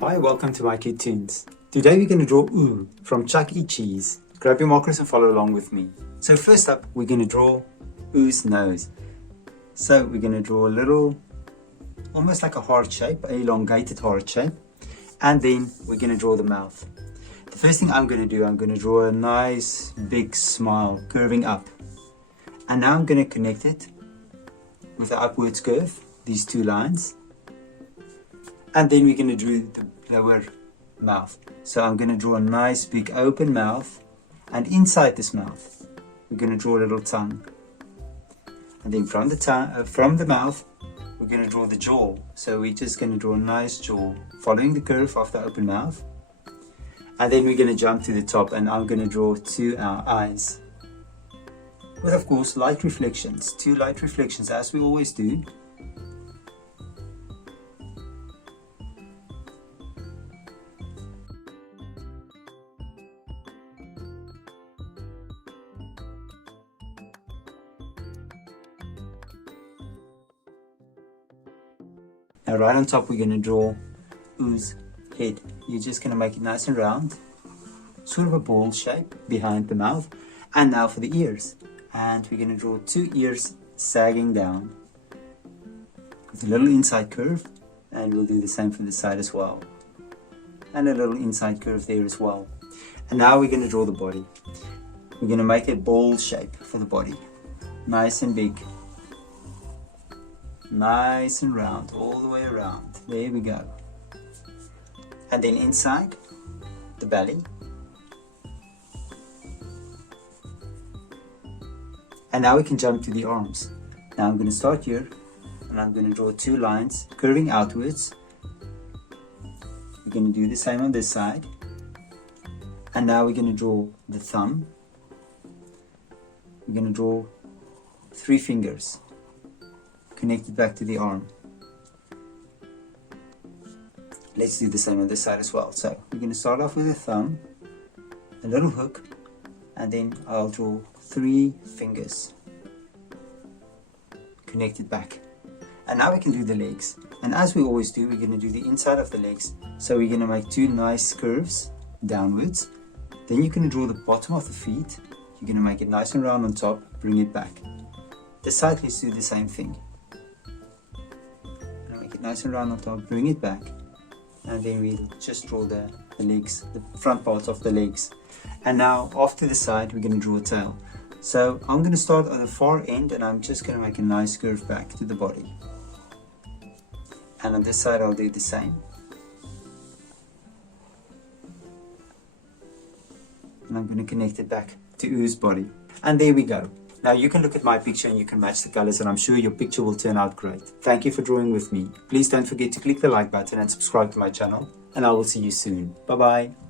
Hi, welcome to mycutetoons. Today we're going to draw Ooh from Chuck E. Cheese. Grab your markers and follow along with me. So first up, we're going to draw Ooh's nose. So we're going to draw a little, almost like a heart shape, an elongated heart shape. And then we're going to draw the mouth. The first thing I'm going to do, I'm going to draw a nice big smile curving up. And now I'm going to connect it with the upwards curve, these two lines. And then we're going to draw the lower mouth. So I'm going to draw a nice big open mouth, and inside this mouth we're going to draw a little tongue. And then from the mouth we're going to draw the jaw. So we're just going to draw a nice jaw following the curve of the open mouth. And then we're going to jump to the top, and I'm going to draw two eyes with, of course, light reflections, two light reflections as we always do. Now right on top we're going to draw Ooh's head. You're just going to make it nice and round, sort of a ball shape behind the mouth. And now for the ears. And we're going to draw two ears sagging down with a little inside curve, and we'll do the same for the side as well. And a little inside curve there as well. And now we're going to draw the body. We're going to make a ball shape for the body. Nice and big. Nice and round, all the way around. There we go. And then inside, the belly. And now we can jump to the arms. Now I'm going to start here, and I'm going to draw two lines curving outwards. We're going to do the same on this side. And now we're going to draw the thumb. We're going to draw three fingers connected back to the arm. Let's do the same on this side as well. So we're going to start off with a thumb, a little hook, and then I'll draw three fingers connected back. And now we can do the legs. And as we always do, we're going to do the inside of the legs. So we're going to make two nice curves downwards. Then you're going to draw the bottom of the feet. You're going to make it nice and round on top, bring it back. The side, let's do the same thing. Make it nice and round on top, bring it back. And then we'll just draw the legs, the front parts of the legs. And now off to the side we're going to draw a tail. So I'm going to start on the far end, and I'm just going to make a nice curve back to the body. And on this side I'll do the same. And I'm going to connect it back to Ooh's body. And there we go. Now you can look at my picture and you can match the colors, and I'm sure your picture will turn out great. Thank you for drawing with me. Please don't forget to click the like button and subscribe to my channel, and I will see you soon. Bye bye.